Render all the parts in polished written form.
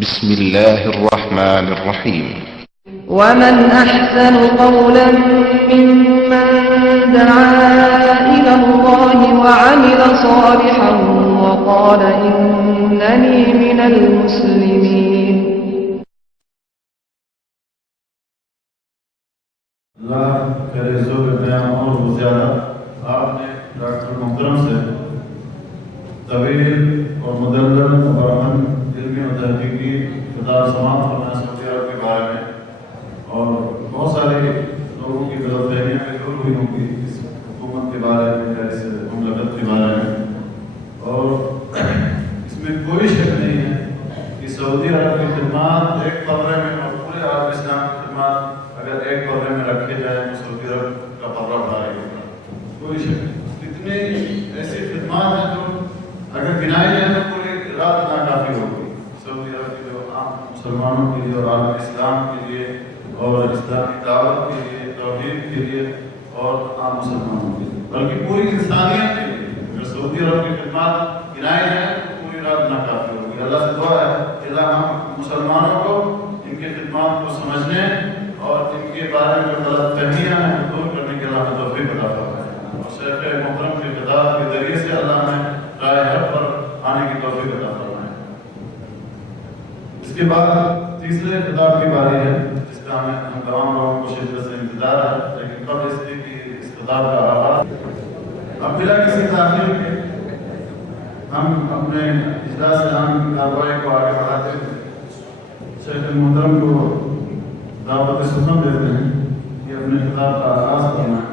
بسم الله الرحمن الرحيم. ومن أحسن قولا ممن دعا إلى الله وعمل صالحا وقال إنني من المسلمين. اللہ کرے ذوق بیان اور وہ زیادہ آپ نے ڈاکٹر محترم سے طویل اور مدلل اور اہم علمی و تحقیقی خطاب سماعت فرمایا سعودی عرب کے بارے میں، اور بہت سارے لوگوں کی غلط فہمیاں بھی دور ہوئی ہوں گی اس حکومت کے بارے میں یا اس مملکت کے بارے میں، اور اس میں کوئی شک نہیں ہے کہ سعودی عرب کی خدمات ایک پرے میں اور پورے عالم اسلام کی خدمات اگر ایک پرے میں رکھے جائیں تو سعودی عرب کا پرہ بڑھائے گا، کوئی شک نہیں۔ اتنی ایسی خدمات ہیں جو اگر گنائی جائیں تو پوری رات ناکافی ہوگی سعودی عرب کی، جو عام مسلمانوں کے لیے اور عالم اسلام کے لیے اور اسلامی دعوت کے لیے، توحید کے لیے اور عام مسلمانوں کے لیے، بلکہ پوری انسانیت کے لیے اگر سعودی عرب کی خدمات گنائی جائیں تو پوری رات ناکافی ہوگی۔ اللہ سے دعا ہے کہ اللہ ہم مسلمانوں کو ان کی خدمات کو سمجھنے اور ان کے بارے میں جو غلط فہمیاں ہیں دور کرنے کے اللہ توفیق عطا فرمائے، اور شیخ محترم کے خطاب کے ذریعے سے اللہ نے رائے حق پر آنے کی توفیق عطا فرمائے۔ اس کے بعد تیسرے خطاب کی باری ہے جس کا ہم تمام لوگوں کو شدت سے انتظار ہے، لیکن قبل اس لیے کہ اس خطاب کا آغاز اب بلا کسی تاخیر کے ہم اپنے اجلاس عام کی کارروائی کو آگے بڑھاتے ہیں شیخ محترم کو دعوت سخن دیتے ہیں کہ اپنے خطاب کا آغاز کرنا ہے،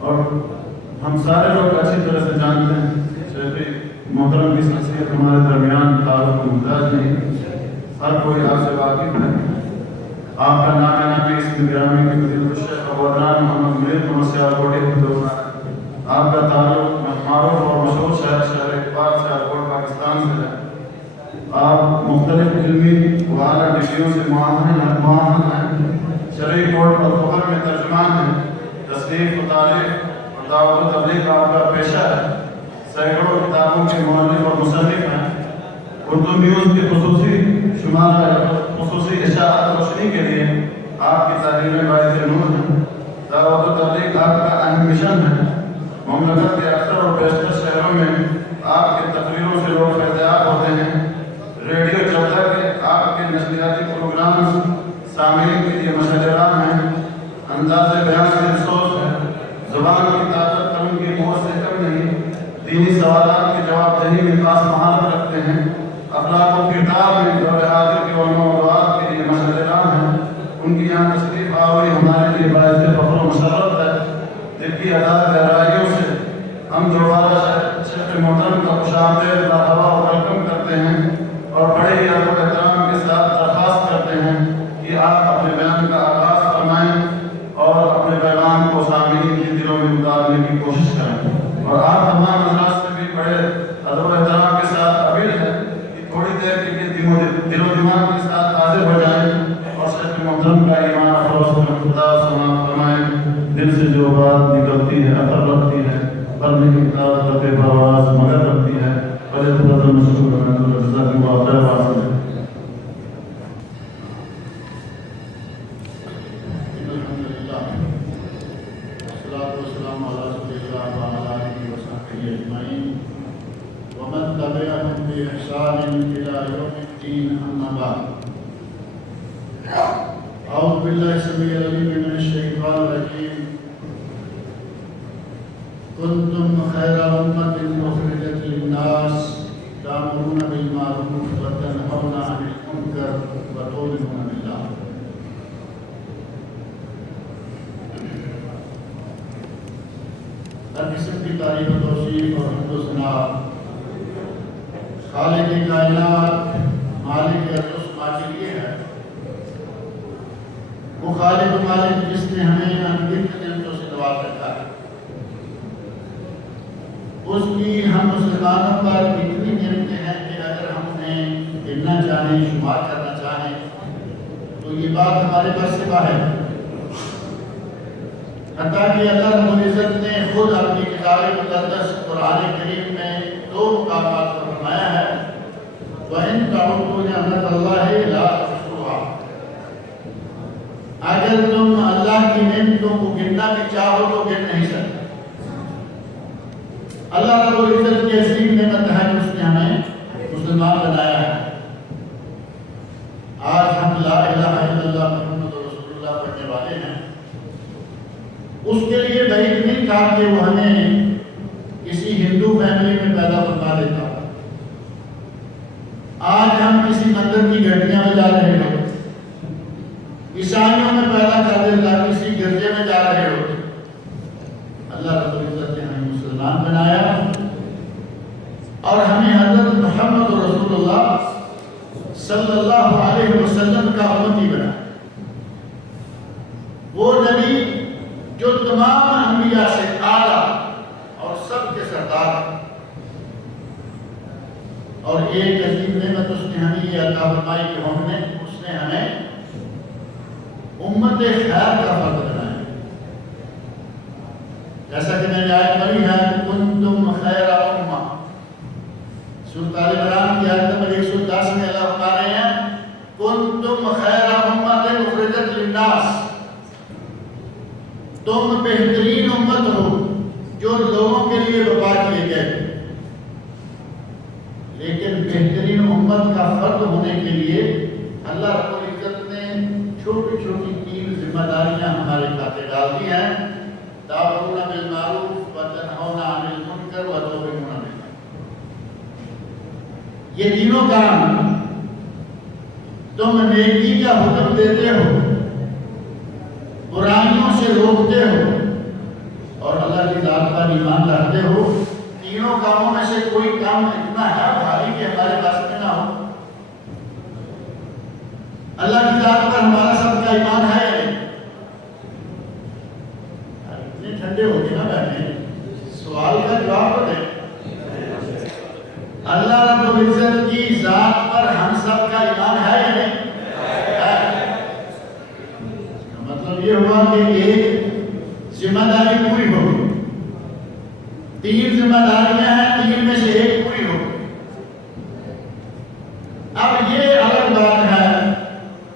اور ہم سارے لوگ اچھی طرح سے جانتے ہیں شیخ محترم کی شخصیت ہمارے درمیان تعارف کو محتاج نہیں، ہر کوئی آپ سے واقف ہے۔ آپ کا نام نامی اس گرامی کی فضیلت الشیخ ابو عدنان محمد منیر محمد سیالکوٹی حفظہ آپ کا تعلق معروف اور مشہور شہر اقبال سیالکوٹ پاکستان سے ہے۔ آپ مختلف علمی و اعلیٰ ڈگریوں سے معاہد ہیں، شرعی کورٹ اور فخر میں ترجمان ہیں، تصنیف و تاریخ اور دعوت و تبلیغ آپ کا پیشہ ہے، سینکڑوں کتابوں کے مؤلف اور مصنف ہیں، اردو نیوز کی خصوصی اشاعت روشنی کے لیے آپ کی تعلیمیں باعث نور ہیں، دعوت و تبلیغ آپ کا اہم مشن ہے، مملکت کے اکثر اور بیشتر شہروں میں آپ کے تقریروں سے لوگ فیضیاب ہوتے ہیں، ریڈیو چلتا کے آپ کے نشریاتی پروگرام سامعین کے لیے مشعل راہ ہیں، انداز بیان سے افسوس ہے، زبان کی طاقت قلم کی قوت سے کم نہیں، دینی سوالات کی جواب دہی میں خاص مہارت رکھتے ہیں، اخلاق و کردار میں دور حاضر کے علماء و دعات کے لیے مشعل راہ ہیں، ان کی یہاں تشریف آوری ہمارے لیے باعث فخر و مسرت ہے۔ دل کی ادا گہرائیوں سے ہم دوبارہ شیخ محترم کا خوش آمدید مرحبا و ویلکم کرتے ہیں، اور بڑے ہی ادب و احترام کے ساتھ درخواست کرتے ہیں کہ آپ اپنے بیان کا آغاز فرمائیں اور اپنے پیغام کو سامعین کے دلوں میں اتارنے کی کوشش کریں، اور آپ تمام حضرات سے بھی بڑے ادب و احترام کے ساتھ اپیل ہے کہ تھوڑی دیر کے لیے دل و دماغ کے ساتھ حاضر ہو جائیں اور شیخ محترم کا ایمان افروز کا خطاب سماعت فرمائیں۔ دل سے جو بات نکلتی ہے اثر رکھتی ہے، پڑھنے کی طاقت پرواز مگر رکھتی ہے، بڑے فضل مشکور رحمۃ اللہ جزاک اللہ خیر حاصل ہے۔ ومن تبعهم بإحسان إلى يوم الدين أما بعد أعوذ بالله السميع العليم من الشيطان الرجيم كنتم خير أمة أخرجت للناس تأمرون بالمعروف وتنهون عن المنكر وتؤمنون بالله۔ ہر قسم کی تعریف و توصیف اور حمد و ثنا خالق کائنات مالک ارض و سما کے لیے ہے، وہ خالق و مالک جس نے ہمیں انگنت نعمتوں سے نواز رکھا ہے، اس کی ہم مسلمانوں پر اتنی نعمتیں ہیں کہ اگر ہم انہیں گننا چاہیں، شمار کرنا چاہیں تو یہ بات ہمارے بس سے باہر ہے، حتیٰ کہ اللہ رب العزت نے خود اپنی کتاب مقدس قرآن کریم میں دو مقامات پر فرمایا ہے وَإِن تَعُدُّوا نِعْمَتَ اللَّهِ لَا تُحْصُوهَا، اگر تم اللہ کی نعمتوں کو گننا بھی چاہو تو گن نہیں سکتے۔ اللہ رب العزت کی عظیم نعمت ہے کہ اس نے ہمیں مسلمان بنایا ہے۔ آج ہم لا الہ الا اللہ محمد رسول اللہ پڑھنے والے ہیں، اس کے لیے بعید نہیں تھا کہ وہ ہمیں کسی ہندو فیملی میں پیدا فرما دیتا۔ آج ہم کسی مندر کی گھنٹیاں میں جا رہے ہو، عیسائیوں میں پیدا کر دیتا، کسی گرجے میں جا رہے ہو۔ اللہ رب العزت نے ہمیں مسلمان بنایا اور ہمیں حضرت محمد رسول اللہ صلی اللہ علیہ وسلم کا امتی بنایا، وہ نبی جو تمام انبیاء سے اعلیٰ اور سب کے سردار، اور ایک عظیم نعمت اس نے ہمیں یہ عطا فرمائی کہ اس نے ہمیں امت خیر کا فرد بنایا۔ جیسا کہ میں نے آیت پڑھی ہے، کنتم خیر امہ، سورۃ آل عمران کی آیت نمبر 110 میں اللہ فرما رہے ہیں، کنتم خیر امۃ اخرجت للناس، تم بہترین امت ہو جو لوگوں کے لیے برپا کیے گئے۔ لیکن بہترین امت کا فرد ہونے کے لیے اللہ رب العزت نے چھوٹی چھوٹی 3 ذمہ داریاں ہمارے کھاتے ڈال دی ہیں، تأمرون بالمعروف وتنہون عن المنکر وتؤمنون باللہ۔ یہ تینوں کام، تم نیکی کا حکم دیتے ہو، برائیوں سے روکتے ہو، اور اللہ کی ذات پر ایمان رکھتے ہو۔ تینوں کاموں میں سے کوئی کام اتنا ہے بھاری کہ ہمارے پاس میں نہ ہو؟ اللہ کی ذات پر ہمارا سب کا ایمان ہے یا نہیں؟ اتنے ٹھنڈے ہو گئے نا بیٹھے، سوال کا جواب تو دیں۔ اللہ رب العزت کی ذات پر ہم سب کا ایمان ہے یا نہیں؟ ہے۔ مطلب یہ ہوا کہ ایک ذمہ داری پوری ہو گئی، 3 ذمہ داریاں ہیں، 3 میں سے ایک پوری ہو گئی۔ اب یہ الگ بات ہے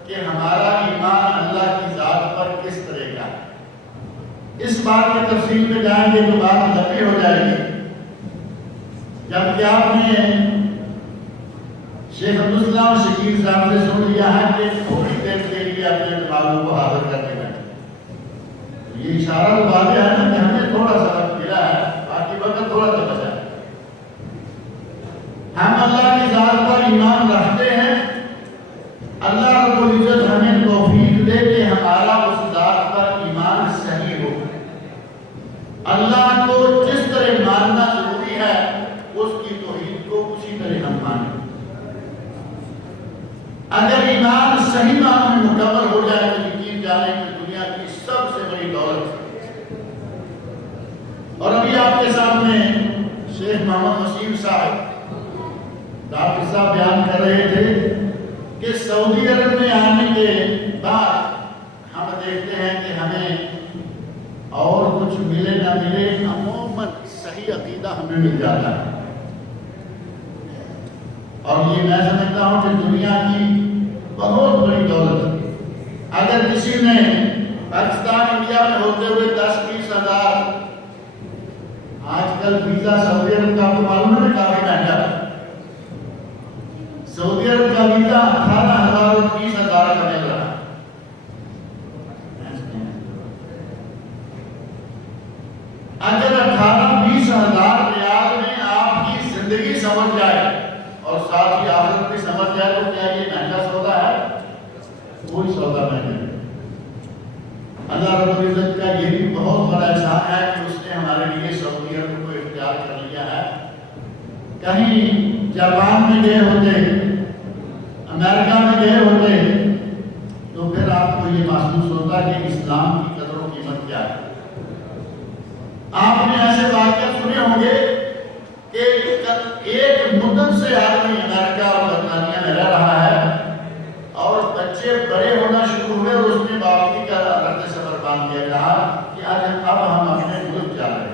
کہ ہمارا ایمان اللہ کی ذات پر کس طرح کا ہے۔ اس بات کی تفصیل میں جائیں گے تو بات لمبی ہو جائے گی۔ جبکہ آپ نے شیخ عبدالسلام شکیل صاحب سے سن لیا ہے کہ تھوڑی دیر کے لیے اپنے دماغوں کو حاضر کرنے میں، یہ اشارہ تو واضح ہے نا کہ ہمیں تھوڑا سا وقت ملا ہے، باقی وقت تھوڑا سا بچا ہے۔ ہم اللہ کی ذات پر ایمان رکھتے ہیں، اللہ رب العزت ہمیں توفیق دے کہ ہمارا اس ذات پر ایمان صحیح ہو۔ اللہ کو جس طرح ماننا ضروری ہے، اس کی توحید کو اسی طرح ہم مانیں۔ اگر ایمان صحیح معنوں میں مکمل ہو جائے تو یقین جانے کہ دنیا کی سب سے بڑی دولت ہے۔ اور ابھی آپ کے سامنے شیخ محمد وسیم صاحب ڈاکٹر صاحب بیان کر رہے تھے کہ سعودی عرب میں آنے کے بعد ہم دیکھتے ہیں کہ ہمیں اور کچھ ملے نہ ملے، عموماً صحیح عقیدہ ہمیں مل جاتا ہے۔ اور یہ میں سمجھتا ہوں کہ دنیا کی بہت بڑی دولت ہے۔ اگر کسی نے پاکستان انڈیا میں ہوتے ہوئے 10-20 ہزار، آج کل ویزا سعودی عرب کا آپ کو معلوم ہے کافی مہنگا ہے، سعودی عرب کا ویزا 18,000 اور 20,000 کا مل رہا ہے۔ اگر 18-20 ہزار ریال میں آپ کی زندگی سمجھ جائے اور ساتھ ہی آخرت بھی سمجھ جائے تو کیا یہ مہنگا سودا ہے؟ کوئی سودا مہنگا نہیں۔ اللہ رب العزت کا یہ بھی بہت بڑا احسان ہے کہ اس نے ہمارے لیے سعودی عرب کو اختیار کر لیا ہے۔ کہیں جاپان میں گئے ہوتے، امریکہ میں گئے ہوتے تو پھر آپ کو یہ محسوس ہوتا کہ اسلام کی قدر و قیمت کیا ہے۔ آپ نے ایسے واقعات سنے ہوں گے کہ ایک مدت سے آدمی امریکہ اور برطانیہ میں رہ رہا ہے اور بچے بڑے ہونا شروع ہوئے اور اس نے واپسی کا رد سفر باندھ دیا، کہا کہ اب ہم اپنے ملک جا رہے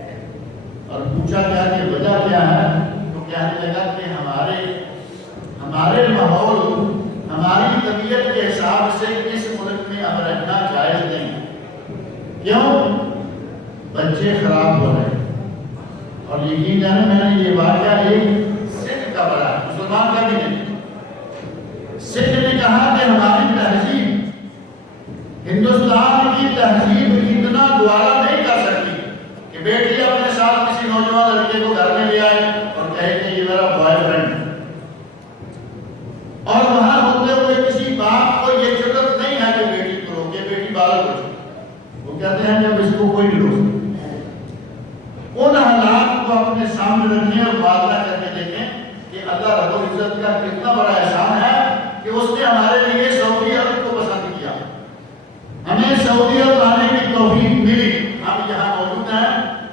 ہیں، اور پوچھا کیا کہ وجہ کیا ہے، تو کہنے لگا کہ ہمارے ہمارے ماحول ہماری طبیعت کے حساب سے اس ملک میں اب رہنا جائز نہیں. کیوں؟ بچے خراب ہو رہے ہیں. اور یقین جانے میں نے یہ واقعہ ایک سکھ کا پڑھا ہے، مسلمان کا بھی نہیں. سکھ نے کہا کہ ہماری تہذیب ہندوستان کی تہذیب اتنا گوارا نہیں کر سکتی کہ بیٹی اپنے ساتھ کسی نوجوان لڑکے کو گھر میں لے آئے اور کہے کہ یہ میرا بوائے فرینڈ ہے. اور وہاں ہوتے ہوئے کسی باپ کو یہ جرأت نہیں ہے کہ بیٹی کو روکے، بیٹی بالغ ہو چکی. وہ کہتے ہیں جب اس کو کوئی نہیں روک سکتا. ان حالات کو اپنے سامنے رکھیں اور موازنہ کر کے دیکھیں کہ اللہ رب العزت کا کتنا بڑا احسان ہے کہ اس نے ہمارے لیے سعودی عرب کو پسند کیا. ہمیں سعودی عرب آنے کی توفیق ملی. ہم یہاں موجود ہیں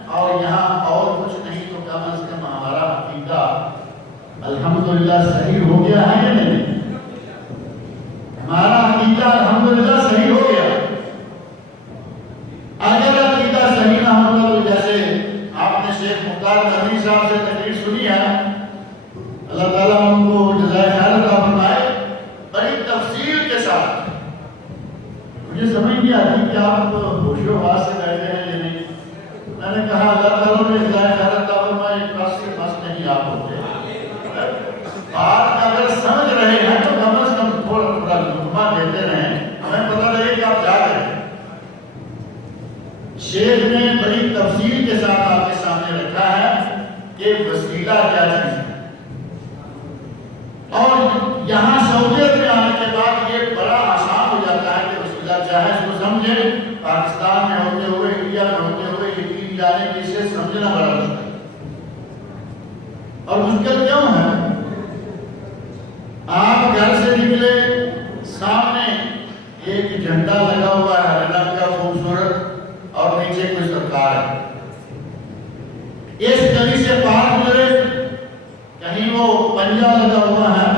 اور یہاں اور کچھ نہیں تو کم از کم ہمارا عقیدہ الحمدللہ صحیح ہو گیا ہے یا نہیں؟ ہمارا عقیدہ الحمدللہ صحیح ہو گیا. اگر عقیدہ صحیح نہ ہوگا تو جیسے آپ نے شیخ مختار مدنی صاحب سے تقریر سنی ہے، اللہ تعالیٰ ان کو جزائے خیر عطا فرمائے، بڑی تفصیل کے ساتھ. مجھے سمجھ نہیں آتی کہ آپ ہوش و حواس سے بیٹھے ہیں یا نہیں. میں نے کہا اللہ تعالیٰ نے جزائے خیر عطا فرمائے، ایک بس سے بس نہیں آپ ہوتے. بات اگر سمجھ رہے ہیں تو کم از کم تھوڑا تھوڑا لقمہ دیتے رہیں، ہمیں پتہ لگے کہ آپ جا رہے ہیں. شیخ نے بڑی تفصیل کے ساتھ آپ کے سامنے رکھا ہے کہ وسیلہ کیا چیز ہے. اور یہاں سعودیت میں آنے کے بعد یہ بڑا آسان ہو جاتا ہے کہ وسیلہ کیا ہے. اس کو سمجھیں. پاکستان میں ہوتے ہوئے، انڈیا میں ہوتے ہوئے یقین جانے کی اسے سمجھنا بڑا مشکل ہے. اور مشکل کیوں ہے؟ آپ گھر سے نکلے، سامنے ایک جھنڈا لگا ہوا ہے ہرے رنگ کا خوبصورت اور نیچے کوئی سرکار ہے. اس گلی سے پار گزرے، کہیں وہ پنجا لگا ہوا ہے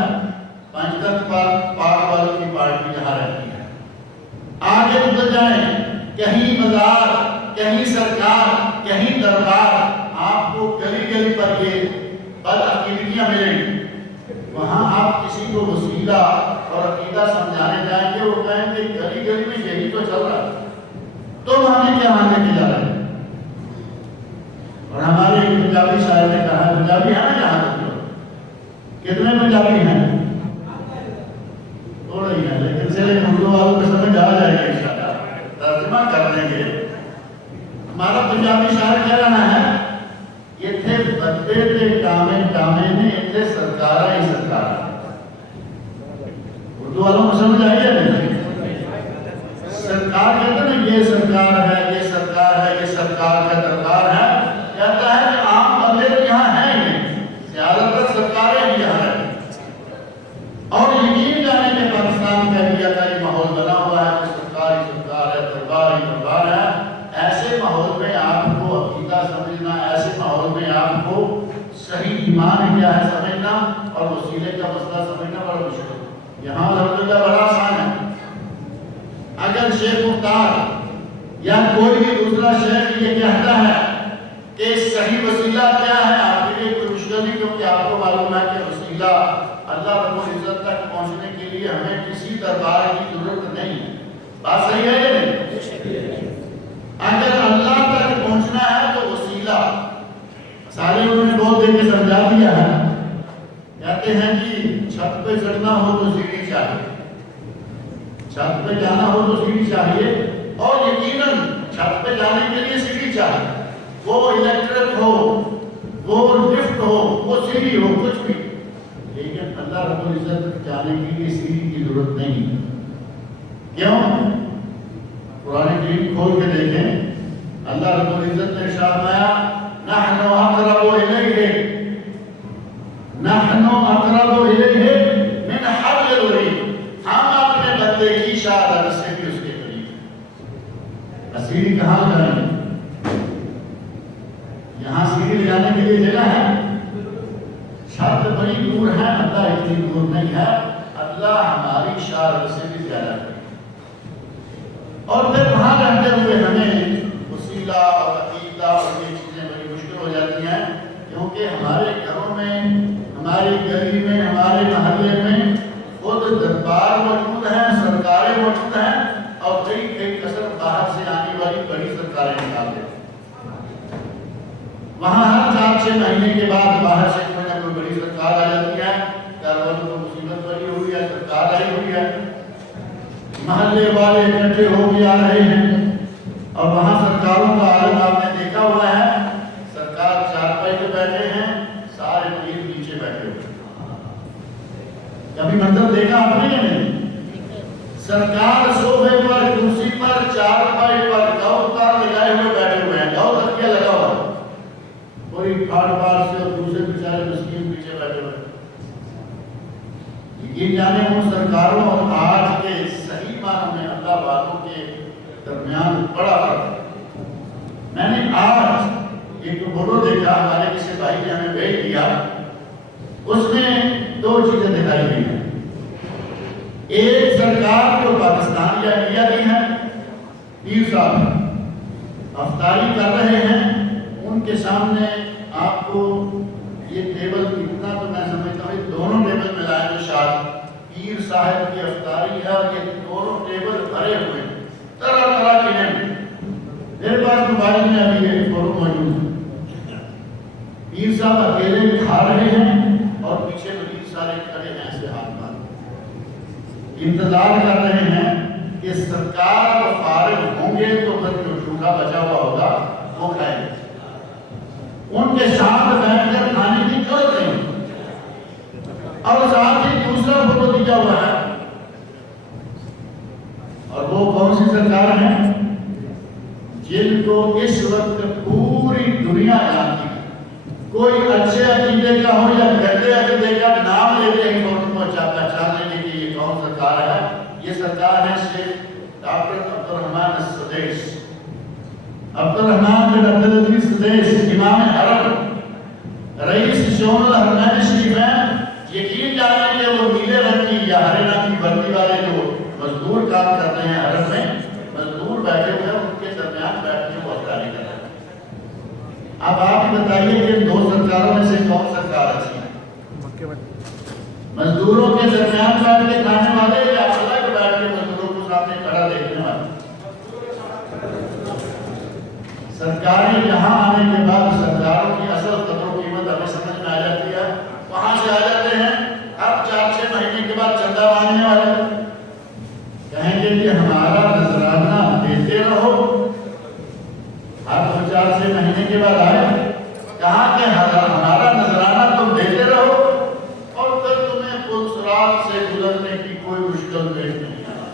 پنجتن پاک والوں کی پارٹی جہاں رہتی ہے. آگے گزر جائیں، کہیں مزار، کہیں سرکار، کہیں دربار. آپ کو گلی گلی پر یہ بدعقیدگیاں ملیں گی. وہاں آپ کسی کو وسیلہ اور عقیدہ سمجھانے جائیں گے، وہ کہیں کہ گلی گلی میں یہی تو چل رہا ہے، تم ہمیں کیا ماننے کے جا رہے ہیں. اور ہمارے ایک پنجابی شاعر نے کہا، پنجابی ہیں نا یہاں تک لوگ؟ کتنے پنجابی ہیں؟ تھوڑے ہی ہیں، لیکن چلے اردو والوں کو سمجھ آ جائے گا انشاءاللہ، ترجمہ کر دیں گے. ہمارا پنجابی شاعر کہہ رہا ہے یہ تھے بندے تے کامے کامے نے اتنے سرکارہ ہی سرکارہ. اردو والوں کو سمجھ آئی ہے نہیں؟ سرکار کہتے ہیں یہ سرکار ہے، یہ سرکار ہے، یہ سرکار کا دربار ہے. کہتا ہے کہ عام بندے یہاں ہیں ہی نہیں، زیادہ تر سرکاریں ہی یہاں رہتی. اور یقین جانے کہ پاکستان کا انڈیا کا یہ ماحول بنا ہوا ہے کہ سرکار ہی سرکار ہے، دربار ہی دربار ہے. ایسے ماحول میں آپ کو عقیدہ سمجھنا، ایسے ماحول میں آپ کو صحیح ایمان کیا ہے سمجھنا اور وسیلے کا مسئلہ سمجھنا بڑا مشکل ہے. یہاں الحمدللہ بڑا آسان ہے. اگر شیخ مختار یا کوئی بھی دوسرا شیخ یہ کہتا ہے کہ صحیح وسیلہ کیا ہے، آپ کے لیے کوئی مشکل نہیں، کیونکہ آپ کو معلوم ہے کہ وسیلہ اللہ رب العزت تک پہنچنے کے لیے ہمیں کسی دربار کی ضرورت نہیں. بات صحیح ہے یا نہیں؟ اگر اللہ تک پہنچنا ہے تو وسیلہ سارے انہوں نے بہت دے کے سمجھا دیا ہے. کہتے ہیں کہ چھت پہ چڑھنا ہو تو سیڑھی چاہیے، چھت پہ جانا ہو تو سیڑھی چاہیے. اور یقیناً چھت پہ جانے کے لیے سیڑھی چاہیے، وہ الیکٹرک ہو، وہ لفٹ ہو، وہ سیڑھی ہو، کچھ بھی. لیکن اللہ رب العزت جانے کے لیے سیڑھی کی ضرورت نہیں. کیوں؟ قرآن کریم کھول کے دیکھیں، اللہ رب العزت نے ارشاد فرمایا نحن اقرب الیہ، نحن اقرب الیہ من حبل الورید. ہم اپنے بندے کی شہادت سے بھی اس کے قریب ہیں. سیڑھی کہاں جائیں؟ یہاں سیڑھی لے جانے کے لیے جگہ ہے، چھت بڑی دور ہے، اللہ اتنی دور نہیں ہے. اللہ ہماری شہادت سے بھی زیادہ ہے. اور پھر وہاں رہتے ہوئے ہمیں وسیلہ اور عقیدہ اور یہ چیزیں بڑی مشکل ہو جاتی ہیں، کیونکہ ہمارے گھروں میں، ہماری گلی میں، ہمارے محلے میں خود دربار موجود ہیں، سرکاریں موجود ہیں، اور کئی کئی کثر باہر سے آنے والی بڑی سرکاریں نکال دیتے ہیں۔ وہاں ہر 4-6 مہینے کے بعد باہر سے کوئی نہ کوئی بڑی سرکار آ جاتی ہے، کاروبار کو مصیبت بڑی ہوئی ہے، سرکار آئی ہوئی ہے، محلے والے اکٹھے ہو کے آ رہے ہیں، اور وہاں سرکاروں کا عالم آپ نے دیکھا ہوا ہے، سرکار چارپائی پہ بیٹھے ہیں، سارے پیر نیچے بیٹھے ہوئے۔ کبھی منظر دیکھا آپ نے یا نہیں؟ سرکار صوفے پر، کرسی پر، چارپائی پر گاؤں تار لگائے ہوئے بیٹھے ہوئے ہیں، گاؤں تکیہ لگا ہوا، کوئی پھاڑ پھاڑ سے، اور دوسرے بیچارے مسکین پیچھے بیٹھے ہوئے۔ یہ جانے ان سرکاروں اور آج کے صحیح معنوں میں اللہ والوں کے درمیان بڑا فرق ہے۔ میں نے آج ایک فوٹو دیکھا، ہمارے کسی بھائی نے ہمیں بھیج دیا، اس میں 2 چیزیں دکھائی گئی ہیں۔ ایک سرکار جو پاکستان یا انڈیا کی ہے، پیر صاحب افطاری کر رہے ہیں، ان کے سامنے آپ کو یہ ٹیبل اتنا تو میں سمجھتا ہوں دونوں ٹیبل ملائیں تو شاید پیر صاحب کی افطاری ہے، اور یہ دونوں ٹیبل بھرے ہوئے ہیں طرح طرح کے ہیں۔ میرے پاس موبائل میں ابھی یہ فوٹو موجود ہے، پیر صاحب اکیلے کھا رہے ہیں اور پیچھے مریض سارے کھڑے ہیں ایسے ہاتھ باندھ، انتظار کر رہے ہیں کہ سرکار فارغ ہوں گے تو پھر جو جھوٹا بچا ہوا ہوگا وہ کھائیں گے۔ ان کے ساتھ بیٹھ کر کھانے کی ضرورت نہیں، اور ساتھ ہی دوسرا فوٹو دیا ہوا ہے، اور وہ کون سی سرکار ہیں جن کو اس وقت پوری دنیا جانتی ہے۔ کوئی اچھے عقیدے کا ہو یا گندے عقیدے کا، نام لیتے ہی فوراً پہچان لیں گے کہ یہ کون سرکار ہے۔ یہ سرکار ہے شیخ ڈاکٹر عبدالرحمن السدیس، عبدالرحمن بن عبدالعزیز السدیس، امام حرم، رئیس شؤون الحرمین شریف ہیں۔ یقین جانیں کہ وہ نیلے رنگ کی یا ہرے رنگ کی وردی والے جو مزدور کام کرتے ہیں حرم میں، مزدور بیٹھے ہوئے ہیں، ان کے درمیان بیٹھ کے وہ افطاری کر رہے ہیں۔ اب آپ ہی بتائیے کہ 2 سرکاروں میں سے کون سرکار اچھی ہے؟ مزدوروں کے درمیان بیٹھ کے کھانے والے یا الگ بیٹھ کے مزدوروں کو سامنے کھڑا دیکھنے والے؟ سرکاری یہاں آنے کے بعد سرکاروں کی اصل قدر و قیمت ہمیں سمجھ میں آ جاتی ہے۔ وہاں سے آ جاتے ہیں، اب 4-6 مہینے کے بعد چندہ مانگنے والے کہیں گے کہ ہمارا نذرانہ دیتے رہو۔ اب 4-6 مہینے کے بعد آئے، کہا کہ ہمارا نذرانہ تم دیتے رہو، اور پھر تمہیں پل صراط سے گزرنے کی کوئی مشکل پیش نہیں آنا۔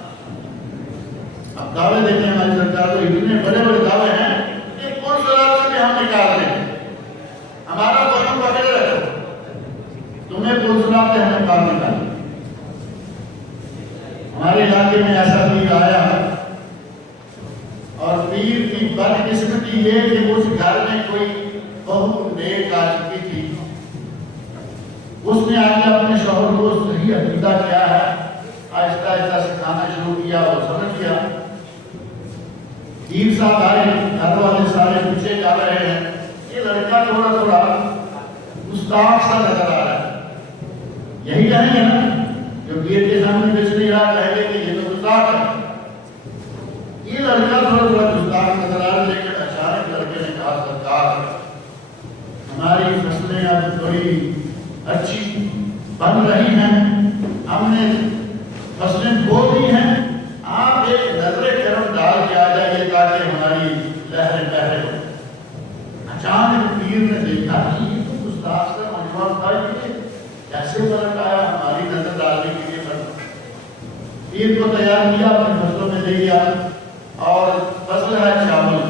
اب دعوے دیکھیں ہماری سرکار تو اتنے بڑے بڑے دعوے ہیں کہ پل صراط سے بھی ہم نکال دیں، ہمارا قانون پکڑے رکھو، تمہیں پل صراط سے ہمیں باہر نکالیں۔ ہمارے علاقے میں ایسا پیر آیا، اور پیر کی بدقسمتی یہ کہ اس گھر میں کوئی بہو نیک آ چکی تھی، اس نے آگے اپنے شوہر کو صحیح عقیدہ کیا ہے، آہستہ آہستہ سکھانا شروع کیا اور سمجھ گیا۔ پیر صاحب آئے، گھر والے سارے پیچھے جا رہے ہیں، یہ لڑکا تھوڑا تھوڑا گستاخ سا نظر آ رہا ہے۔ یہی کہیں گے نا جو پیر کے سامنے بیچ نہیں رہا، کہیں گے کہ یہ تو گستاخ ہے۔ یہ لڑکا تھوڑا تھوڑا گستاخ نظر آ رہا، لیکن اچانک لڑکے نے کہا سرکار ہماری فصلیں اب بڑی اچھی بن رہی ہیں، ہم نے فصلیں بو دی ہیں، آپ ایک نظر کرم ڈال کے آ جائیے تاکہ ہماری لہریں بہریں ہوں۔ اچانک پیر نے دیکھا کہ یہ تو گستاخ کا نوجوان تھا، یہ کیسے فرق آیا ہماری نظر ڈالنے کے لیے؟ پیر کو تیار کیا، اپنے فصلوں میں دے دیا، اور فصل ہے چاول،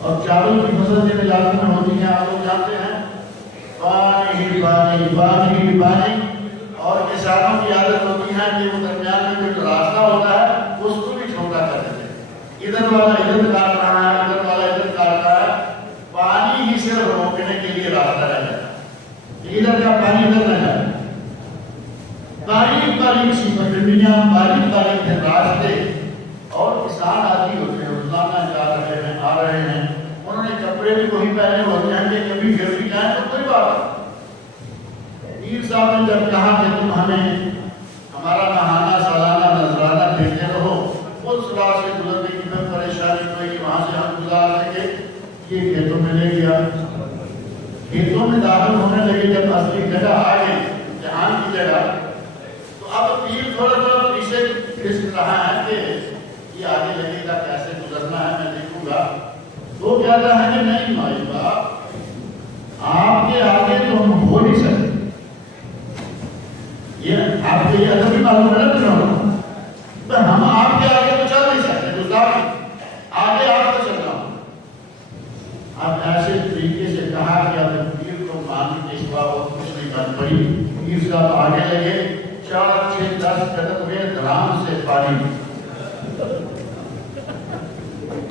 اور چاول کی فصل جن علاقوں میں ہوتی ہے آپ لوگ جانتے ہیں، پانی ہی پانی، پانی ہی پانی، اور کسانوں کی عادت ہوتی ہے کہ وہ درمیان میں جو راستہ ہوتا ہے اس کو بھی چھوٹا کر دیتے ہیں، ادھر والا ادھر کاٹ رہا ہے، ادھر والا ادھر کاٹ رہا ہے، پانی ہی صرف روکنے کے لیے راستہ رہ جاتا ہے، ادھر کا پانی ادھر نہ جائے۔ باریک باریک سی پٹڑیاں، باریک باریک راستے، اور کسان آدمی ہوتے ہیں، روزانہ جا رہے ہیں، آ رہے ہیں، انہوں نے کپڑے بھی وہی پہنے ہوتے ہیں کہ کبھی گر بھی جائیں تو کوئی بات نہیں۔ پیر صاحب نے جب کہا کہ تم ہمیں ہمارا کی جگہ آ گئی امتحان کی جگہ، تو اب پیر تھوڑا تھوڑا پیچھے کھسک رہا ہے کہ یہ آگے لگے گا، کیسے گزرنا ہے میں دیکھوں گا. وہ کہتا ہے کہ نہیں مائی باپ، آپ کے آگے تو ہم ہو نہیں سکتے. یہ آپ کو یہ ادب بھی معلوم ہے نا، ہم آپ کے آگے تو چل نہیں سکتے، تو آگے آپ کو چلنا. اب ایسے طریقے سے کہا کہ اب پیر کو ماننے کے سوا اور کچھ نہیں کر پڑی. پیر صاحب آگے لگے، 4-6-10 قدم ہوئے، دھرام سے پانی.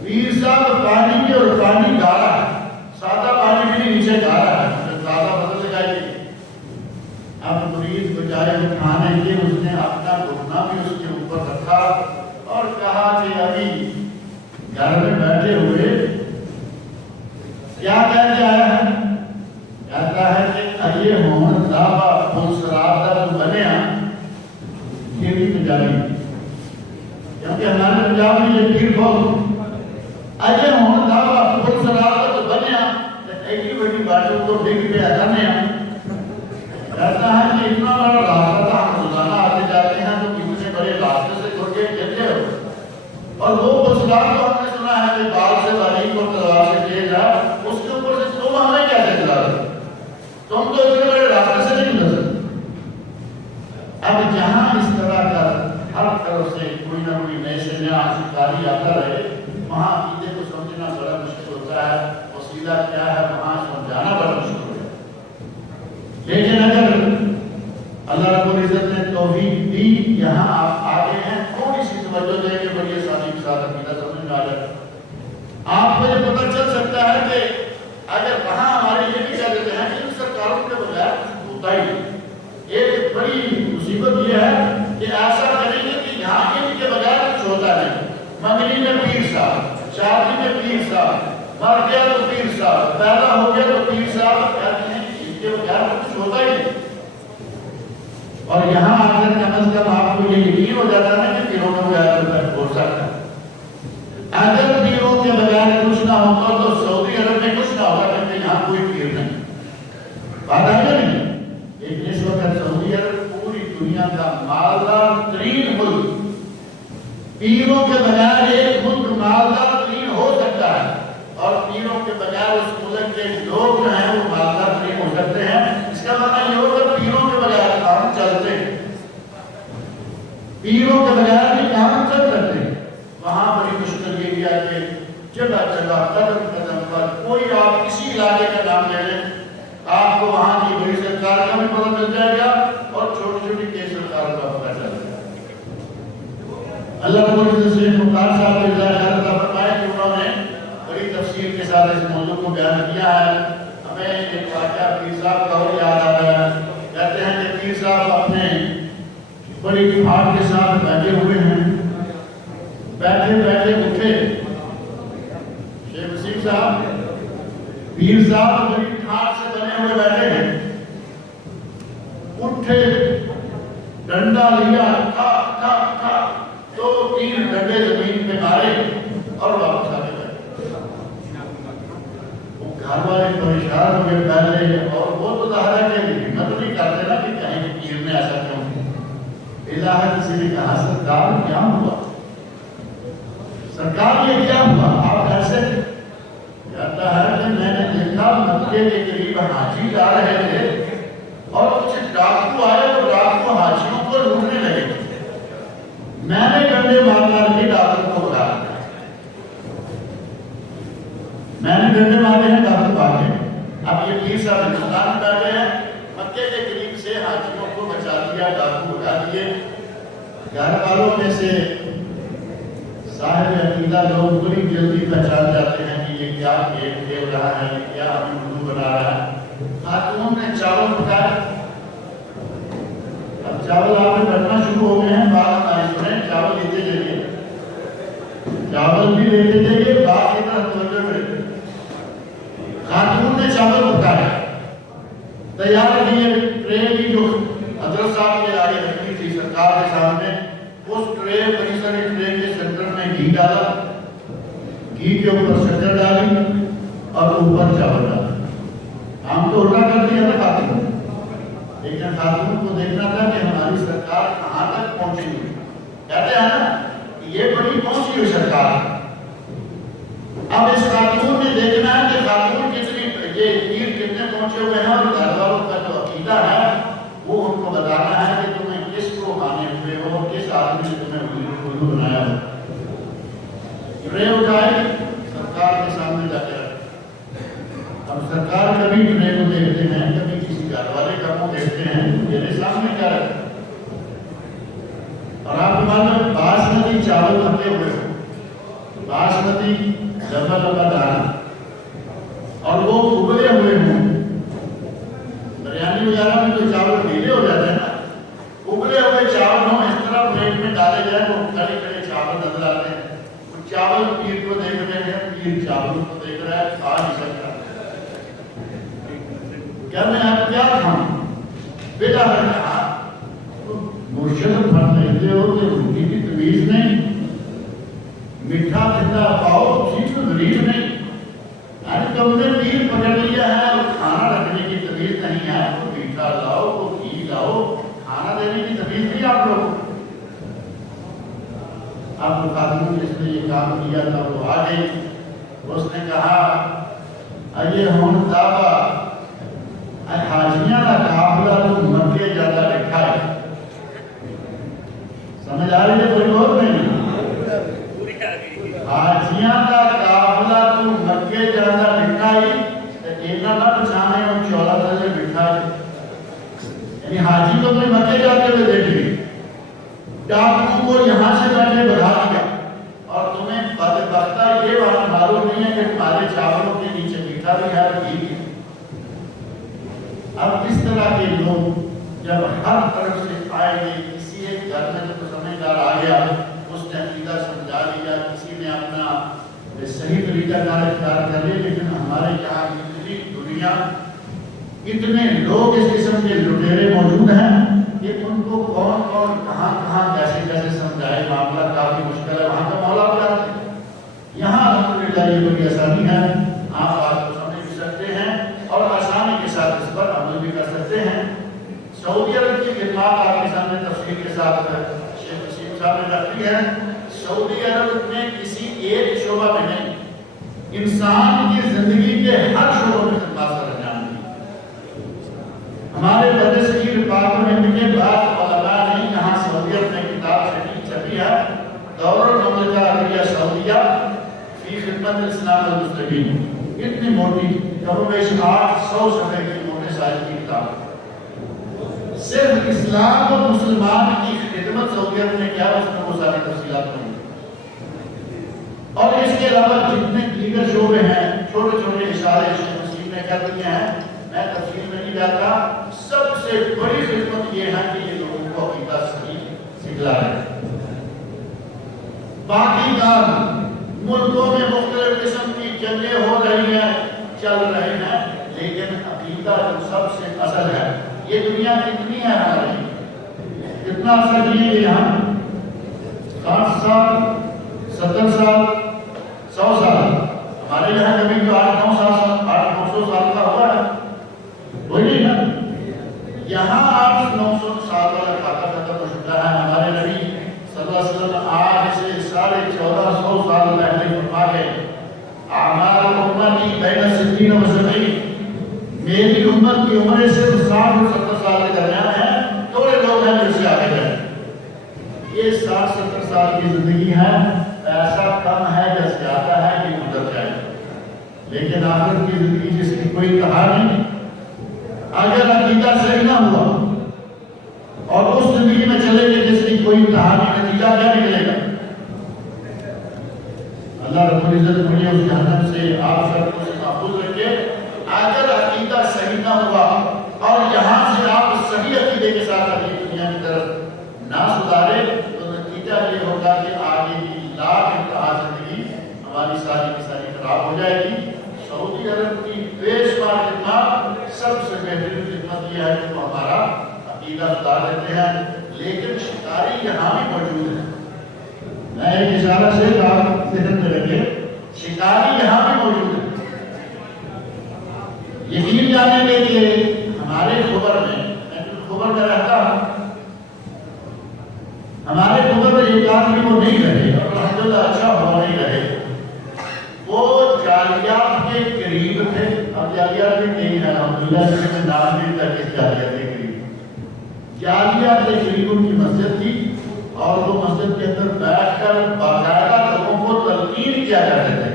پیر صاحب پانی میں، اور پانی گارا ہے، سادہ پانی بھی نہیں، نیچے گارا ہے، زیادہ بدل لگائی. اب مرید بجائے اٹھانے کے اس نے اپنا گھٹنا بھی اس کے اوپر رکھا اور کہا کہ ابھی گھر میں بیٹھے ہوئے کیا کہتے آیا ہے؟ کہتا ہے کہ یہ ہون دابا پھول سرابدہ جو بنے ہیں یہ بھی پنجابی، کیونکہ ہمارے پنجاب میں یہ پیر بہت اجے ہون دابا پھول سرابدہ جو بنے ہیں ایک بڑی باتوں کو ڈگ پہ اٹھانے ہیں. کہتا ہے کہ اتنا بڑا راستہ تھا، ہم روزانہ آتے جاتے ہیں تو کسی بڑے راستے سے گھر کے چلتے ہو، اور وہ پسلار تو ہم نے سنا ہے کہ بال سے باریک اور تلوار سے تیز ہے، اس کے اوپر سے تم ہمیں کیسے چلا رہے؟ تم تو اتنے بڑے راستے سے نہیں گزر سکتے. اب جہاں اس طرح کا ہر طرف سے کوئی نہ کوئی نئے سے نیا شکاری آتا رہے، وہاں عقیدے کو سمجھنا بڑا مشکل ہوتا ہے، وسیلہ کیا ہے وہاں سمجھانا بڑا مشکل ہوتا ہے. لیکن اگر اللہ رب العزت نے توفیق دی، یہاں آپ آگے ہیں، تھوڑی سی توجہ دیں کہ بڑی آسانی کے ساتھ عقیدہ سمجھ میں آ جائے. آپ کو یہ پتہ چل سکتا ہے کہ اگر وہاں ہمارے یہ بھی کہہ دیتے ہیں کہ ان سرکاروں کے بغیر کچھ ہوتا ہی نہیں. ایک بڑی مصیبت یہ ہے کہ ایسا کریں گے کہ یہاں ان کے بغیر کچھ ہوتا نہیں. منگنی میں پیر صاحب، شادی میں پیر صاحب، مر گیا تو پیر صاحب، پیدا ہو گیا تو پیر صاحب، کہتے ہیں کہ بغیر کچھ ہوتا ہی نہیں. اور یہاں آ کر کم از کم آپ کو یہ یقین ہو جاتا ہے کہ پیروں کے بغیر ہو سکتا ہے. اگر پیروں کے بغیر کچھ نہ ہوتا تو سعودی عرب میں کچھ نہ ہوتا، کیونکہ یہاں کوئی پیر نہیں. بات ہے نہیں؟ لیکن اس وقت سعودی عرب پوری دنیا کا مالدار ترین ملک، پیروں کے بغیر ایک ملک مالدار ترین ہو سکتا ہے، اور پیروں کے بغیر اس ملک کے لوگ جو ہیں وہ مالدار ترین ہو سکتے ہیں. اس کا مطلب یہ ہوگا پیروں کے بغیر کام چلتے ہیں، پیروں کے بغیر بھی کام چل سکتے ہیں. وہاں بڑی مشکل یہ کیا کہ جگہ جگہ قدم قدم پر کوئی آپ کسی علاقے کا نام لے لیں، آپ کو وہاں کی بڑی سرکار کا بھی پتہ مل جائے گا اور چھوٹی چھوٹی کئی سرکار کا پتہ چل جائے گا. اللہ رب العزت سے مختار صاحب کو جزائے خیر عطا فرمائے کہ انہوں نے بڑی تفصیل کے ساتھ اس موضوع کو بیان کیا ہے. ہمیں ایک واقعہ پیر صاحب کا اور یاد آتا ہے. کہتے ہیں کہ پیر صاحب اپنے بڑی ٹھاٹ کے ساتھ بیٹھے ہوئے ہیں، بیٹھے بیٹھے اٹھے. شیخ وسیم صاحب پیر صاحب بڑی ٹھاٹ سے بنے ہوئے بیٹھے ہیں، اٹھے، ڈنڈا لیا، کھا کھا کھا، 2-3 ڈنڈے زمین پہ مارے اور واپس آ کے بیٹھے. وہ گھر والے پریشان ہو گئے پہلے، اور وہ تو ظاہر ہے کہ ہمت نہیں کرتے نا کہ کہیں کہ پیر نے ایسا کیوں. الہ کسی نے کہا سرکار کیا ہوا، سرکار یہ کیا ہوا، آپ ایسے. کہتا ہے کہ میں نے دیکھا مکے کے قریب حاجی جا رہے تھے اور کچھ ڈاکو آئے اور ڈاکو حاجیوں کو لوٹنے لگے. میں نے ڈنڈے مار مار کے ڈاکو کو بھگا دیا، میں نے ڈنڈے مارے ہیں ڈاکو بھاگے. اب یہ پیر صاحب ہندوستان میں بیٹھے ہیں، مکے کے قریب سے حاجیوں کو بچا دیا، ڈاکو بھگا دیے. گھر والوں میں سے صاحب عقیدہ لوگ بڑی جلدی پہچان جاتے ہیں کہ یہ کیا کھیل کھیل رہا ہے، یہ کیا ہمیں اردو بنا رہا ہے. خاتون نے چاول پکایا. اب چاول آپ نے بننا شروع ہو گئے ہیں، بات ہماری سنیں، چاول لیتے جائیے، چاول بھی لیتے جائیے، بات کی طرف توجہ کریں. خاتون نے چاول پکایا، تیار کیے، ٹرے کی جو حضرت صاحب کے آگے رکھی تھی سرکار کے سامنے، اس ٹرے پریسر ٹرے کے سینٹر میں گھی ڈالا، گھی کے اوپر شکر ڈالی اور اوپر چاول ڈالا. ہم تو الٹا کرتے ہیں نا کھاتے ہیں. لیکن خاتون کو دیکھنا تھا کہ ہماری سرکار کہاں تک پہنچی ہوئی. کہتے ہیں نا یہ بڑی پہنچی ہوئی سرکار. اب اس خاتون نے دیکھنا ہے کہ خاتون کتنی یہ پیر کتنے پہنچے ہوئے ہیں، اور گھر والوں کا جو عقیدہ ہے وہ ان کو بتانا ہے کہ تمہیں کس کو مانے ہوئے ہو اور کس آدمی نے تمہیں الو بنایا ہو. ٹرے اٹھائی سرکار کے سامنے جا کے رکھ. اب سرکار کبھی ٹرے کو دیکھتے ہیں، کبھی کسی گھر والے کا منہ دیکھتے ہیں، میرے سامنے کیا رکھا. اور آپ کو معلوم باسمتی چاول پکے ہوئے ہو، باسمتی لمبا لمبا دانا، اور وہ ابلے ہوئے ہوں. بریانی وغیرہ میں تو چاول گیلے ہو جاتے ہیں نا، ابلے ہوئے چاول ہوں اس طرح پلیٹ میں ڈالے جائیں وہ کھڑے کھڑے چاول نظر آتے ہیں. وہ چاول پیر کو دیکھ رہے ہیں، پیر چاول کو دیکھ رہا ہے، کھا نہیں سکتا. کیا میں آپ کیا کھاؤں؟ بیٹا کہا مرشد پڑھ لیتے ہو کہ روٹی کی تمیز نہیں، میٹھا ٹھنڈا پاؤ چیز غریب نہیں. تم نے پیر پکڑ لیا ہے اور کھانا رکھنے کی تمیز نہیں ہے، تو میٹھا لاؤ تو گھی لاؤ، کھانا دینے کی تمیز نہیں آپ لوگ. آپ کو خاتون جس نے یہ کام کیا تھا وہ آ گئی. اس نے کہا یہ ہون دابا حاجیاں کا قافلہ تو مکے جاتا لکھا ہے. سمجھ آ رہی ہے کوئی اور نہیں؟ حاجیاں کا قافلہ تو مکے جاتا لکھا ہے. اینا نہ پچھانے اور 14 سے بٹھا ہے. یعنی حاجی تو اپنے مکے جاتے ہوئے دیکھ لی، ڈاکو کو یہاں سے بیٹھے بڑھا دیا، اور تمہیں بدبختہ یہ والا معلوم نہیں ہے کہ تمہارے چاولوں کے نیچے میٹھا بھی ہے اور گھی بھی. اب اس طرح کے لوگ جب ہر طرف سے آئیں گے، کسی ایک گھر میں جو سمجھدار آ گیا اس نے عقیدہ سمجھا لیا، کسی نے اپنا صحیح طریقہ کار اختیار کر لیا. لیکن ہمارے یہاں اتنی دنیا، اتنے لوگ اس قسم کے لٹیرے موجود ہیں کہ ان کو کون کون کہاں کہاں کیسے کیسے سمجھائے. معاملہ کافی مشکل ہے. وہاں کا مولا بتاتے ہیں، یہاں الحمدللہ یہ بڑی آسانی ہے. آپ بات کو سمجھ بھی سکتے ہیں اور آسانی کے ساتھ اس پر عمل بھی کر سکتے ہیں. سعودی عرب کی خدمات آپ کے سامنے تفصیل کے ساتھ شیخ وسیم صاحب نے رکھی ہے. سعودی عرب میں کسی ایک شعبہ میں نہیں، انسان کی زندگی کے ہر شعبوں میں خدمات سر انجام دی. ہمارے بر صغیر پاک و ہند کے بعد علماء نے یہاں سعودی عرب میں کتاب چھپی ہے، دور المملکہ العربیہ سعودیہ فی خدمت الاسلام والمسلمین. اتنی موٹی کم و بیش 800 صفحے کی موٹے سائز کی کتاب، صرف اسلام اور مسلمان کی خدمت سعودی عرب نے کیا اس میں وہ ساری تفصیلات ہوئی. اور اس کے علاوہ جتنے دیگر شعبے ہیں، چھوٹے چھوٹے اشارے شیخ وسیم نے کر دیے ہیں، میں تفصیل میں نہیں جاتا. سب سے بڑی خدمت یہ ہے کہ یہ لوگوں کو عقیدہ صحیح سکھلا رہے ہیں. باقی کام ملکوں میں مختلف قسم کی جنگیں ہو رہی ہیں، چل رہے ہیں، لیکن عقیدہ جو سب سے اصل ہے. یہ دنیا کتنی ہے ہماری، کتنا اثر کیے یہاں 60 سال 70 سال 100 سال. ہمارے یہاں کبھی تو 800 سال کا ہوا ہے، وہی نہیں نا. یہاں 800-900 سال والا کھاتا ختم ہو چکا ہے. ہمارے نبی صلی اللہ علیہ وسلم آج سے 1450 سال پہلے فرما گئے اعمار امتی بین 60 و 70. میری امت کی عمر صرف 60 اور 70 سال کے درمیان ہے. تھوڑے لوگ ہیں جو اس سے آگے جائیں. یہ 60-70 سال کی زندگی ہے، ایسا کم ہے یا زیادہ ہے کہ گزر جائے. لیکن آخرت کی زندگی جس کی کوئی کہانی نہیں، اگر عقیدہ صحیح نہ ہوا اور اس زندگی میں چلے گئے جس کی کوئی کہانی، نتیجہ کیا نکلے گا؟ اللہ رب العزت مجھے اس جہنم سے آپ سب کو محفوظ رکھے. اگر عقیدہ صحیح نہ ہوا اور یہاں سے آپ صحیح عقیدے کے ساتھ اپنی دنیا کی طرف نہ سدھارے تو نتیجہ یہ ہوگا کہ آگے کی لاکھ انتہا زندگی ہماری ساری کی ساری خراب ہو جائے گی. سعودی عرب کی بے شمار خدمات سب سے بہترین خدمت یہ ہے کہ وہ ہمارا عقیدہ سدھار دیتے ہیں. لیکن شکاری یہاں بھی موجود ہے. میں ایک اشارہ سے آپ ذہن میں رکھے، شکاری یہاں بھی موجود ہے. یقین جانے کے لیے ہمارے خبر میں ہمارے خبر میں ایک آدمی وہ نہیں رہے، الحمدللہ اچھا ہوا نہیں رہے، وہ جالیات کے قریب تھے. اب جالیات میں نہیں ہے الحمدللہ، جس میں نام نہیں تھا کس جالیات کے قریب. جالیات کے قریب ان کی مسجد تھی اور وہ مسجد کے اندر بیٹھ کر باقاعدہ لوگوں کو تلقین کیا کرتے تھے،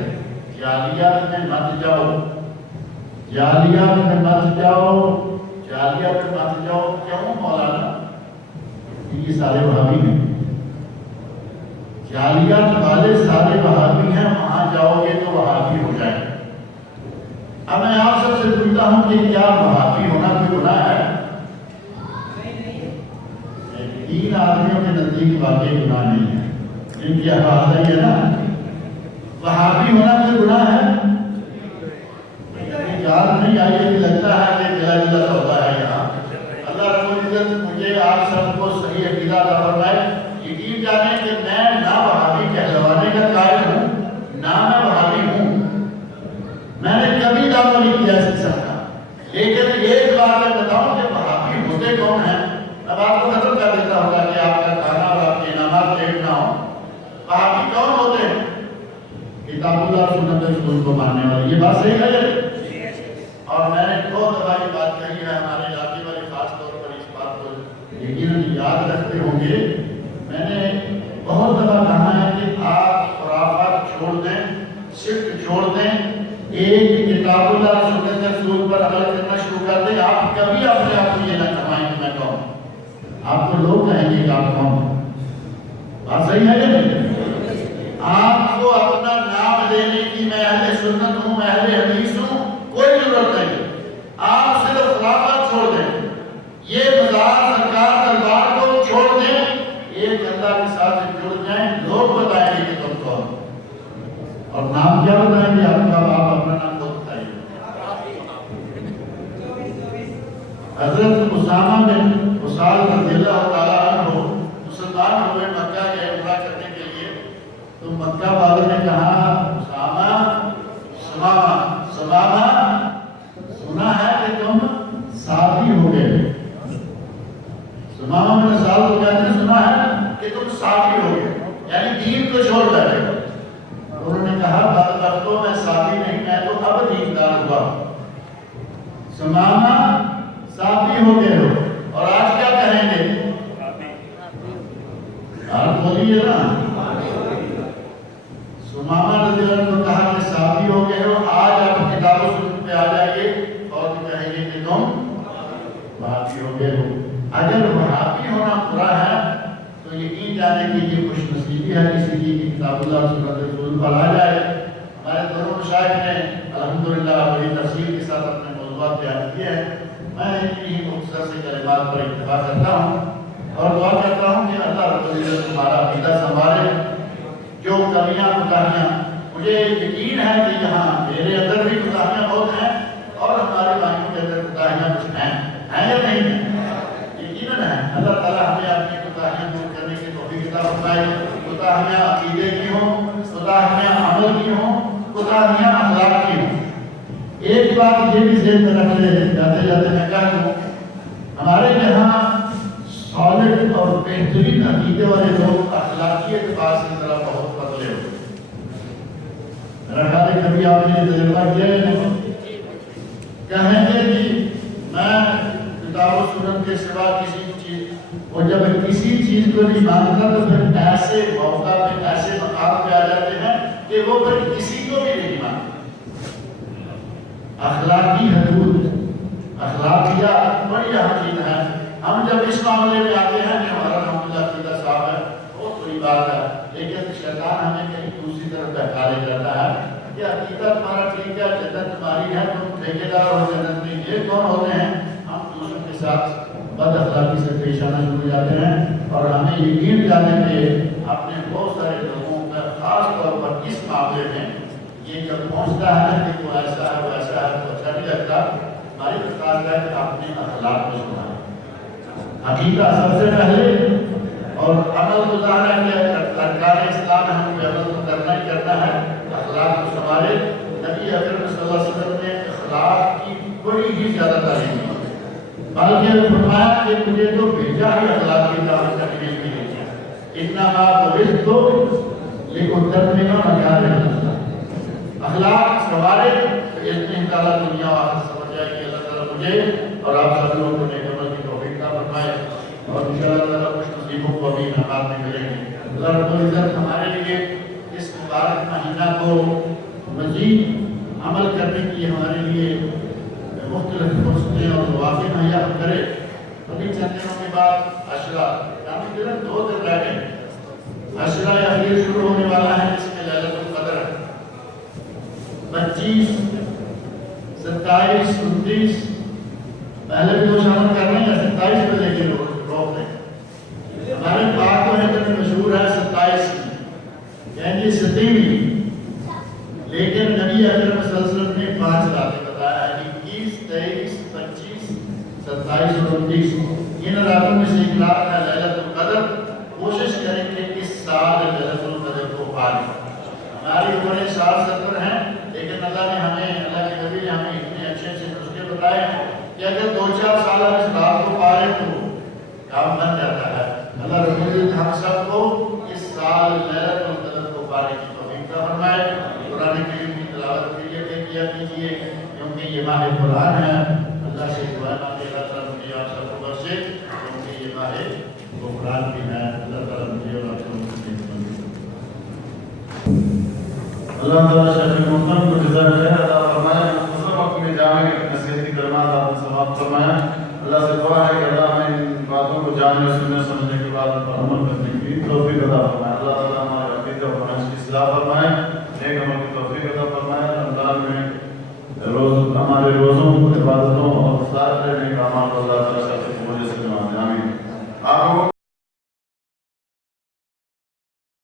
جالیات میں مت جاؤ، جالیات میں مت جاؤ، جالیات میں مت جاؤ. کیوں مولانا؟ یہ سارے وہابی ہیں، جالیات والے سارے وہابی ہیں، وہاں جاؤ گے تو وہابی ہو جائیں. اب میں آپ سب سے پوچھتا ہوں کہ کیا وہابی ہونا کوئی گناہ ہے؟ تین آدمیوں کے نزدیک واقعی گناہ نہیں ہے، ان کی آواز ہے نا. وہابی ہونا کوئی گناہ ہے؟ یاد نہیں آئی کہ لگتا ہے کہ ملا جلا ہوتا ہے یہاں. اللہ رب العزت مجھے آپ سب کو صحیح عقیدہ عطا فرمائے. یقین جانیں کہ میں نہ وہابی کہلوانے کا قائل ہوں نہ میں وہابی ہوں، میں نے کبھی دعویٰ نہیں کیا اس قسم کا. لیکن ایک بات میں بتاؤں کہ وہابی ہوتے کون ہیں؟ اب آپ کو ختم کر دیتا ہوگا کہ آپ کا کھانا اور آپ کے انعامات لیٹ نہ ہو. وہابی کون ہوتے ہیں؟ کتاب اللہ اور سنت رسول کو ماننے والے. یہ بات صحیح ہے. اور میں نے بہت دفعہ یہ بات کہی ہے، ہمارے علاقے والے خاص طور پر اس بات کو یقیناً یاد رکھتے ہوں گے. میں نے بہت دفعہ کہا ہے کہ آپ خرافات چھوڑ دیں، شرک چھوڑ دیں، ایک کتاب اللہ اور سنت رسول پر عمل کرنا شروع کر دیں. آپ کبھی اپنے آپ کو یہ نہ کمائیں کہ میں کون. آپ کو لوگ کہیں گے کہ آپ کون. بات صحیح ہے یا نہیں؟ آپ کو اپنا نام لینے کی میں اہل سنت ہوں، اہل حدیث ہوں، کوئی ضرورت نہیں. آپ صرف خرافات چھوڑ دیں، یہ مزار سرکار دربار کو چھوڑ دیں، ایک اللہ کے ساتھ جڑ جائیں. لوگ بتائیں گے کہ تم کون، اور نام کیا بتائیں گے آپ کا؟ آپ اپنا نام خود بتائیے. حضرت اسامہ بن اسال رضی اللہ تعالیٰ عنہ مسلمان ہوئے، مکہ کے عمرہ کرنے کے لیے. تو مکہ والوں نے کہا اسامہ، سمامہ سنا ہے کہ تم ساتھی ہو گئے. سمامہ میں سال کو کہتے ہیں سنا ہے کہ تم ساتھی ہو گئے، یعنی دین کو چھوڑ بیٹھے. انہوں نے کہا بدبختوں میں ساتھی نہیں، میں تو اب دیندار ہوا. سمامہ ساتھی ہو گئے ہو، اور آج کیا کہیں گے؟ آپ بولیے نا. سمامہ رضی اللہ عنہ نے کہا کہ ساتھی ہو گئے ہو، آج آپ کتاب و سنت پہ آ جائیے اور کہیں گے کہ تم وہابی ہو گئے ہو. اگر وہابی ہونا برا ہے تو یقین جانے کہ یہ خوش نصیبی ہے کسی کی کتاب اللہ اور سنت رسول پر آ جائے. ہمارے دونوں مشائخ نے الحمدللہ بڑی تفصیل کے ساتھ اپنے موضوعات بیان کیے ہیں. میں انہی مختصر سے کلمات پر اکتفا کرتا ہوں اور دعا کرتا ہوں کہ اللہ رب العزت تمہارا عقیدہ سنبھالے. جو کمیاں کوتاہیاں، مجھے یقین ہے کہ یہاں میرے اندر بھی کوتاہیاں بہت ہیں اور ہمارے بھائیوں کے اندر کوتاہیاں کچھ ہیں یا نہیں ہیں؟ یقیناً ہیں. اللہ تعالیٰ ہمیں اپنی کوتاہیاں دور کرنے کی توفیق عطا فرمائے. کوتاہیاں عقیدے کی ہوں، کوتاہیاں عمل کی ہوں، کوتاہیاں اخلاق کی ہوں. ایک بات یہ بھی ذہن میں رکھ لے جاتے جاتے میں کہہ دوں، ہمارے یہاں سالڈ اور بہترین عقیدے والے لوگ اخلاقی اعتبار سے ذرا بہت بدلے ہوئے. میرا خیال ہے کبھی آپ نے تجربہ کیا ہے، کہیں گے کہ میں کتاب و سنت کے سوا کسی چیز، اور جب کسی چیز کو نہیں مانتا تو پھر ایسے موقع پہ ایسے مقام پہ آ جاتے ہیں کہ وہ پھر کسی کو بھی نہیں مانتے. اخلاقی حدود، اخلاقیات بڑی اہم چیز ہے. ہم جب اس معاملے میں آتے ہیں کہ ہمارا الحمدللہ عقیدہ صاف ہے، بہت بڑی بات ہے. لیکن شیطان ہمیں کہیں دوسری طرف بہکا لے جاتا ہے کہ عقیدہ تمہارا ٹھیک ہے، جنت تمہاری ہے، تم ٹھیکیدار ہو جنت میں. یہ کون ہوتے ہیں؟ ہم دوسروں کے ساتھ بد اخلاقی سے پیش آنا شروع ہو جاتے ہیں. اور ہمیں یقین جانے پہ اپنے بہت سارے لوگوں کا خاص طور پر اس معاملے میں یہ جب پہنچتا ہے کہ وہ ایسا ہے ویسا ہے تو اچھا نہیں لگتا. ہماری درخواست ہے کہ اپنے اخلاق کو سنائیں. عقیدہ سب سے پہلے اور عمل تو ظاہر ہے کہ ارکان اسلام ہے، ہم کو عمل تو کرنا ہی کرنا ہے. اخلاق کو سنبھالے. نبی اکرم صلی اللہ علیہ وسلم نے اخلاق کی بڑی ہی زیادہ تعلیم دی، بلکہ فرمایا کہ مجھے تو بھیجا ہی اخلاق کی دعوت کرنے کے لیے. انما بعثت لأتمم مكارم الأخلاق، اخلاق سوارے تو اتنے تعالیٰ دنیا و آخرت سمجھ جائے کہ اللہ تعالیٰ مجھے اور آپ سب لوگوں کو نیک عمل کی توفیق عطا فرمائے، اور انشاءاللہ تعالیٰ خوش نصیبوں کو بھی انعامات میں ملیں گے۔ اللہ رب العزت ہمارے لیے اس مبارک مہینہ کو مزید عمل کرنے کی ہمارے لیے مختلف فرصتیں اور مواقع مہیا کرے۔ ابھی چند دنوں کے بعد عشرہ، یعنی 2 دن رہ گئے، عشرہ اخیر شروع ہونے والا ہے جس میں لیلۃ القدر ہے۔ 25 27 29 پہلے بھی وہ شامل کر رہے ہیں، 27 پہ لے کے روک دیں۔ ہمارے پاک و ہند میں مشہور ہے 27 کی، یعنی 27ویں، لیکن نبی اکرم صلی اللہ علیہ وسلم نے 5 راتیں بتایا ہے، 21 23 25 27 اور 29۔ ان راتوں میں سے ایک رات ہے لیلۃ القدر۔ کوشش کریں کہ اس سال لیلۃ القدر کو پا لیں۔ ہماری عمریں 60-70 ہیں، لیکن اللہ نے ہمیں، اللہ کے نبی نے ہمیں اتنے اچھے اچھے نسخے بتائے ہیں کہ اگر 2-4 سال ہم اس رات کو پا لیں تو کام بن جاتا ہے۔ اللہ رب العزت ہم سب کو اس سال لیلۃ القدر کو پانے کی توفیق عطا فرمائے۔ قرآن کریم کی تلاوت کیا کیجیے کیونکہ یہ ماہ قرآن ہے۔ اللہ سے دعا مانگے اللہ تعالیٰ مجھے آپ سب کو بخشے کیونکہ یہ ماہ قرآن بھی ہے۔ اللہ تعالیٰ مجھے اور آپ سب کو اللہ تعالیٰ شیخ محترم کو جزائے خیر عطا فرمائے۔ مختصر وقت میں جامع نصیحتی کلمات آپ نے سماعت فرمایا۔ اللہ سے دعا ہے کہ اللہ ہمیں ان باتوں کو جاننے اور سننے سمجھنے کے بعد پر عمل کرنے کی توفیق عطا فرمائے۔ اللہ تعالیٰ ہمارے عقیدہ اور منہج کی اصلاح فرمائے، نیک عمل کی توفیق عطا فرمائے۔ رمضان میں ہمارے روزوں، عبادتوں اور افطار کرنے کا اعمال اللہ تعالیٰ